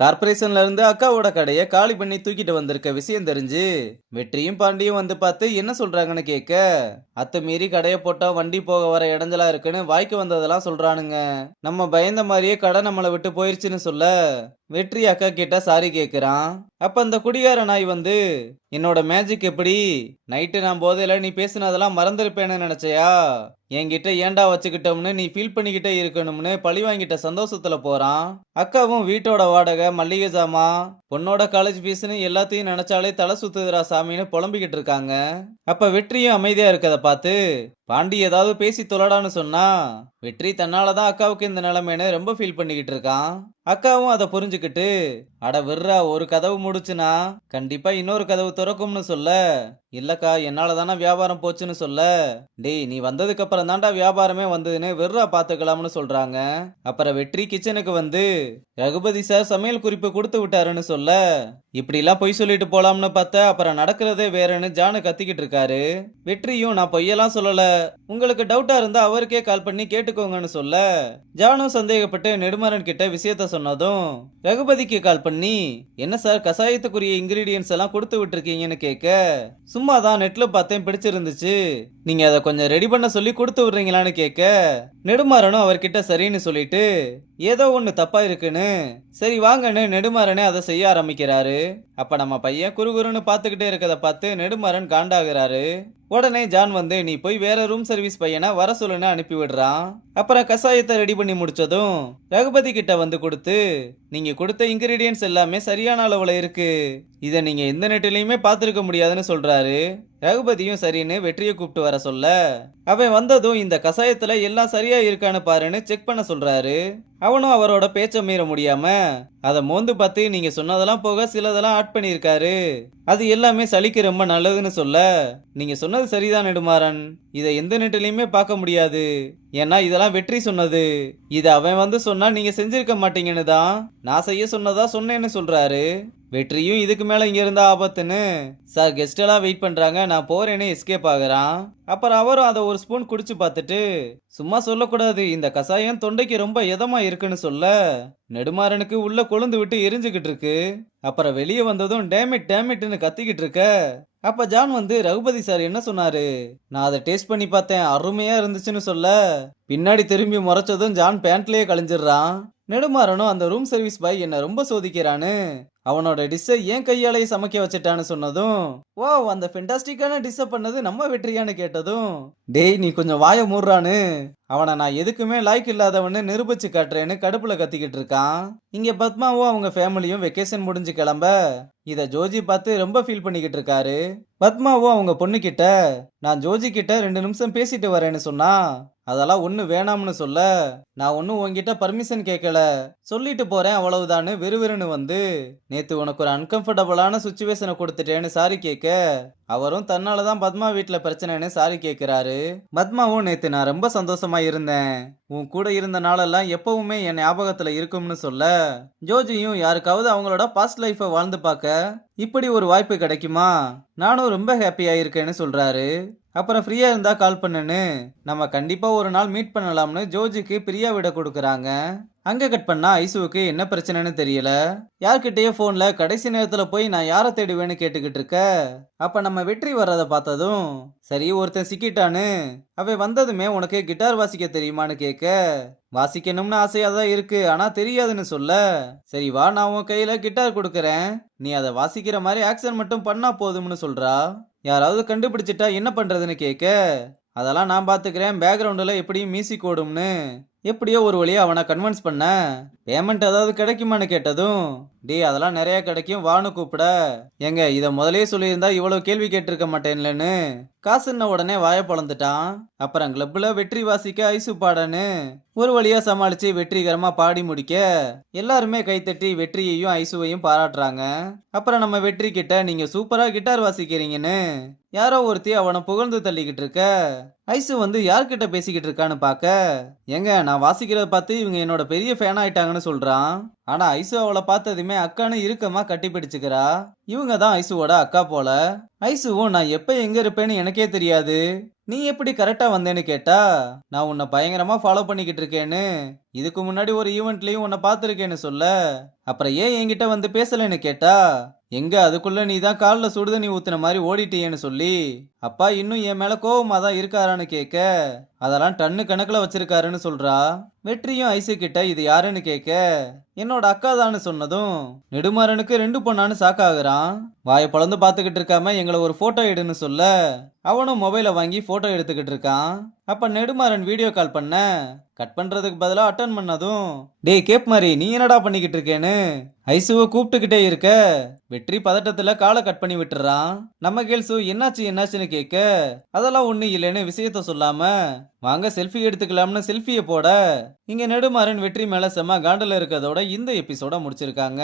கார்ப்பரேஷன்ல இருந்து அக்காவோட கடைய காலி பண்ணி தூக்கிட்டு வந்திருக்க விஷயம் தெரிஞ்சு வெற்றியும் பாண்டியும் வந்து பார்த்து என்ன சொல்றாங்கன்னு கேட்க, அத்துமீறி கடைய போட்டா வண்டி போக வர இடைஞ்சலா இருக்குன்னு வாய்க்கு வந்ததெல்லாம் சொல்றானுங்க. நம்ம பயந்த மாதிரியே கடை நம்மளை விட்டு போயிருச்சுன்னு சொல்ல வெற்றி அக்கா கிட்ட சாரி கேக்குறான். அப்ப அந்த குடிகார நாய் வந்து, என்னோட மேஜிக் எப்படி, நைட்டு நான் போதையில நீ பேசினதெல்லாம் மறந்துருப்பேன்னு நினைச்சையா, என்கிட்ட ஏன்டா வச்சுக்கிட்டோம்னு நீ ஃபீல் பண்ணிக்கிட்டே இருக்கணும்னு பழி வாங்கிட்ட சந்தோஷத்துல போறான். அக்காவும் வீட்டோட வாடகை, மல்லிகை ஜாமான், பொண்ணோட காலேஜ் ஃபீஸ்னு எல்லாத்தையும் நினைச்சாலே தலை சுத்துதுடா சாமின்னு புலம்பிக்கிட்டு இருக்காங்க. அப்ப வெற்றியும் அமைதியா இருக்கத பார்த்து பாண்டி ஏதாவது பேசி தொலைடான்னு சொன்னா, வெற்றி தன்னாலதான் அக்காவுக்கு இந்த நிலைமைன்னு ரொம்ப ஃபீல் பண்ணிக்கிட்டு இருக்கான். அக்காவும் அதை புரிஞ்சுக்கிட்டு, அட விர்ரா, ஒரு கதவு முடிச்சுனா கண்டிப்பா இன்னொரு கதவு திறக்கும்னு சொல்ல, இல்லக்கா என்னால தானே வியாபாரம் போச்சுன்னு சொல்ல, டேய் நீ வந்ததுக்கு அப்புறம் தான்டா வியாபாரமே வந்ததுன்னு விர்ரா பாத்துக்கலாம்னு சொல்றாங்க. அப்புறம் வெற்றி கிச்சனுக்கு வந்து, ரகுபதி சார் சமையல் குறிப்பு கொடுத்து விட்டாருன்னு சொல்ல, இப்படிலாம் பொய் சொல்லிட்டு போலாம்னு பார்த்தா அப்புறம் நடக்கிறதே வேறன்னு ஜானு கத்திக்கிட்டு இருக்காரு. வெற்றியும் நான் பொய்யெல்லாம் சொல்லல, உங்களுக்கு டவுட்டா இருந்தா அவருக்கே கால் பண்ணி கேட்டுக்கோங்கன்னு சொல்ல, ஜானும் சந்தேகப்பட்டு நெடுமாறன் கிட்ட விஷயத்த சொன்னதும் ரகுபதிக்கு கால் பண்ணி, என்ன சார் கசாயத்துக்குரிய இன்கிரீடியன்ஸ் எல்லாம் கொடுத்து விட்டுருக்கீங்கன்னு கேட்க, சும்மா தான் நெட்ல பார்த்தேன் பிடிச்சிருந்துச்சு, நீங்க அதை கொஞ்சம் ரெடி பண்ண சொல்லி கொடுத்து விடுறீங்களான்னு கேட்க, நெடுமாறனும் அவர்கிட்ட சரின்னு சொல்லிட்டு ஏதோ ஒண்ணு தப்பா இருக்குன்னு சரி வாங்கன்னு நெடுமாறனே அதை செய்ய ஆரம்பிக்கிறாரு. அப்ப நம்ம பையன் குறுகுறுன்னு பாத்துக்கிட்டே இருக்கத பார்த்து நெடுமாறன் காண்டாகிறாரு. உடனே ஜான் வந்து, நீ போய் வேற ரூம் சர்வீஸ் பையனை வர சொல்லுன்னு அனுப்பி விடுறான். அப்புறம் கசாயத்தை ரெடி பண்ணி முடிச்சதும் ரகுபதி கிட்ட வந்து கொடுத்து, நீங்க கொடுத்த இன்கிரீடியன்ஸ் எல்லாமே சரியான அளவுல இருக்கு, இதை நீங்க எந்த நெட்டிலையுமே பார்த்திருக்க முடியாதுன்னு சொல்றாரு. ரகுபதியும் சரின்னு வெற்றியை கூப்பிட்டு வர சொல்ல, அவன் வந்ததும் இந்த கசாயத்துல எல்லாம் சரியா இருக்கான்னு பாருன்னு செக் பண்ண சொல்றாரு. அவனும் அவரோட பேச்ச மீற முடியாம அதை மோந்து பார்த்து, நீங்க சொன்னதெல்லாம் போக சிலதெல்லாம் ஆட் பண்ணியிருக்காரு, அது எல்லாமே சளிக்கு ரொம்ப நல்லதுன்னு சொல்ல, நீங்க சொன்னது சரிதான் நெடுமாறன், இதை எந்த நெட்டிலையுமே பார்க்க முடியாது, ஏன்னா இதெல்லாம் வெற்றி சொன்னது, இதை அவன் வந்து சொன்னா நீங்க செஞ்சிருக்க மாட்டீங்கன்னு தான் நான் செய்ய சொன்னதா சொன்னேன்னு சொல்றாரு. வெற்றியும் இதுக்கு மேல இங்க இருந்தா ஆபத்துன்னு, சார் கெஸ்ட் எல்லாம் வெயிட் பண்றாங்க நான் போறேன்னு எஸ்கேப் ஆகுறான். அப்புறம் அவரும் அதை ஒரு ஸ்பூன் குடிச்சு பார்த்துட்டு, சும்மா சொல்லக்கூடாது, இந்த கசாயம் தொண்டைக்கு ரொம்ப இதமா இருக்குன்னு சொல்ல, நெடுமாறனுக்கு உள்ள கொழுந்து விட்டு எரிஞ்சுக்கிட்டு இருக்கு. அப்புறம் வெளியே வந்ததும் டேமிட் டேமிட்னு கத்திக்கிட்டு இருக்க, அப்ப ஜான் வந்து, ரகுபதி சார் என்ன சொன்னாரு, நான் அதை டேஸ்ட் பண்ணி பார்த்தேன் அருமையா இருந்துச்சுன்னு சொல்ல, பின்னாடி திரும்பி முறைச்சதும் ஜான் பேண்ட்லயே கழிஞ்சிடுறான். நெடுமாறனும் அந்த ரூம் சர்வீஸ் பாய் என்ன ரொம்ப சோதிக்கிறான்னு அவனோட டிஷ்ஷை ஏன் கையாலேயே சமைக்க வச்சுட்டான்னு சொன்னதும், ஓ அந்த ஃபென்டாஸ்டிக்கான டிஷ்ஷை பண்ணது நம்ம வெற்றியான்னு கேட்டதும், டேய் நீ கொஞ்சம் வாய மூடுறான்னு அவனை நான் எதுக்குமே லாய்க்கு இல்லாதவன்னு நிரூபிச்சு காட்டுறேன்னு கடுப்புல கத்திக்கிட்டு இருக்கான். இங்க பத்மாவும் அவங்க ஃபேமிலியும் வெக்கேஷன் முடிஞ்சு கிளம்ப இத ஜோஜி பார்த்து ரொம்ப ஃபீல் பண்ணிக்கிட்டு இருக்காரு. பத்மாவும் அவங்க பொண்ணு கிட்ட, நான் ஜோஜி கிட்ட 2 நிமிஷம் பேசிட்டு வரேன்னு சொன்னா, அதெல்லாம் ஒண்ணு வேணாம்னு சொல்ல, நான் ஒன்னும் உன்கிட்ட பர்மிஷன் கேட்கல, சொல்லிட்டு போறேன் அவ்வளவுதான்னு வெறுவெறுன்னு வந்து, நேத்து உனக்கு ஒரு அன்கம்ஃபர்டபுளான சுச்சுவேஷனை கொடுத்துட்டேன்னு சாரி கேட்க, அவரும் தன்னாலதான் பத்மா வீட்டுல பிரச்சனைன்னு சாரி கேட்கிறாரு. பத்மாவும், நேத்து நான் ரொம்ப சந்தோஷமா இருந்தேன், உன் கூட இருந்த நாளெல்லாம் எப்பவுமே என் ஞாபகத்துல இருக்கும்னு சொல்ல, ஜோஜியும் யாருக்காவது அவங்களோட பாஸ்ட் லைஃபை வாழ்ந்து பார்க்க இப்படி ஒரு வாய்ப்பு கிடைக்குமா, நானும் ரொம்ப ஹாப்பியா இருக்கேன்னு சொல்றாரு. அப்புறம் ஃப்ரீயா இருந்தா கால் பண்ணுன்னு நம்ம கண்டிப்பா ஒரு நாள் மீட் பண்ணலாம்னு ஜோஜிக்கு பிரியா விட கொடுக்குறாங்க. அங்க கட் பண்ணா ஐசுவுக்கு என்ன பிரச்சனைன்னு தெரியல. யார்கிட்டயே போன்ல கடைசி நேரத்துல போய் நான் யாரை தேடுவேன்னு கேட்டுக்கிட்டு இருக்க, அப்ப நம்ம வெற்றி வர்றத பார்த்ததும், சரி ஒருத்தன் சிக்கிட்டான்னு, அவன் வந்ததுமே உனக்கு கிட்டார் வாசிக்க தெரியுமான்னு கேட்க, வாசிக்கணும்னு ஆசையா தான் இருக்கு ஆனா தெரியாதுன்னு சொல்ல, சரி வா நான் உன் கையில கிட்டார் கொடுக்கறேன், நீ அதை வாசிக்கிற மாதிரி ஆக்சன் மட்டும் பண்ணா போதும்னு சொல்றா. யாராவது கண்டுபிடிச்சிட்டா என்ன பண்றதுன்னு கேட்க, அதெல்லாம் நான் பாத்துக்கிறேன், பேக்ரவுண்ட்ல எப்படியும் மியூசிக் ஓடும்னு எப்படியோ ஒரு வழியா அவனை கன்வின்ஸ் பண்ண, பேமெண்ட் ஏதாவது கிடைக்குமான்னு கேட்டதும், டேய் அதெல்லாம் நிறைய கிடைக்கும் வான்னு கூப்பிட, எங்க இதை முதலே சொல்லியிருந்தா இவ்வளவு கேள்வி கேட்டிருக்க மாட்டேன்லன்னு காசுன்ன உடனே வாய பொழந்துட்டான். அப்புறம் கிளப்ல வெற்றி வாசிக்க ஐசு பாடன்னு ஒரு வழியா சமாளிச்சு வெற்றிகரமா பாடி முடிக்க எல்லாருமே கைத்தட்டி வெற்றியையும் ஐசுவையும் பாராட்டுறாங்க. அப்புறம் நம்ம வெற்றி கிட்ட, நீங்க சூப்பரா கிட்டார் வாசிக்கிறீங்கன்னு யாரோ ஒருத்தி அவனை புகழ்ந்து தள்ளிக்கிட்டு இருக்க, ஐசு வந்து யார்கிட்ட பேசிக்கிட்டு இருக்கான்னு பாக்க, எங்க நான் வாசிக்கிறத பார்த்து இவங்க என்னோட பெரிய ஃபேன் ஆயிட்டாங்கன்னு சொல்றான். ஆனா ஐசு அவளை பார்த்ததுமே அக்கான்னு இறுக்கமா கட்டி பிடிச்சுக்கிறா. இவங்க தான் ஐசுவோட அக்கா போல. ஐசுவும், நான் எப்ப எங்க இருப்பேன்னு எனக்கே தெரியாது, நீ எப்படி கரெக்டா வந்தேன்னு கேட்டா, நான் உன்னை பயங்கரமா ஃபாலோ பண்ணிக்கிட்டு இருக்கேன்னு இதுக்கு முன்னாடி ஒரு ஈவெண்ட்லயும் உன்னை பார்த்துருக்கேன்னு சொல்ல, அப்புறம் ஏன் என்கிட்ட வந்து பேசலைன்னு கேட்டா, எங்க அதுக்குள்ள நீ தான் கால்ல சுடுதண்ணி ஊத்துன மாதிரி ஓடிட்டியேன்னு சொல்லி, அப்பா இன்னும் என் மேல கோவமா தான் இருக்காரான்னு கேட்க, அதெல்லாம் டன்னு கணக்குல வச்சிருக்காருன்னு சொல்றா. வெற்றியும் ஐசு கிட்ட இது யாருன்னு கேட்க, என்னோட அக்கா தான்னு சொன்னதும் நெடுமாறனுக்கு 2 பொண்ணான்னு சாக்காகுறான். வாயை பொளந்து பார்த்துக்கிட்டு இருக்காம எங்களை ஒரு போட்டோ எடுன்னு சொல்ல, அவனும் மொபைலை வாங்கி போட்டோ எடுத்துக்கிட்டு இருக்கான். அப்ப நெடுமாறன் வீடியோ கால் பண்ண, கட் பண்றதுக்கு பதிலா அட்டன் பண்ணதும், டேய் கேப் மாதிரி நீ என்னடா பண்ணிக்கிட்டு இருக்கேன்னு ஐசுவை கூப்பிட்டுக்கிட்டே இருக்க, வெற்றி பதட்டத்துல காலை கட் பண்ணி விட்டுறான். நம்ம கேள்சு என்னாச்சு என்னாச்சுன்னு கேட்க, அதெல்லாம் ஒண்ணு இல்லைன்னு விஷயத்த சொல்லாம, வாங்க செல்ஃபி எடுத்துக்கலாம்னு செல்ஃபியை போட, இங்க நெடுமாறன் வெற்றி மேல செம்ம காண்டில் இருக்கதோட இந்த எபிசோட முடிச்சிருக்காங்க.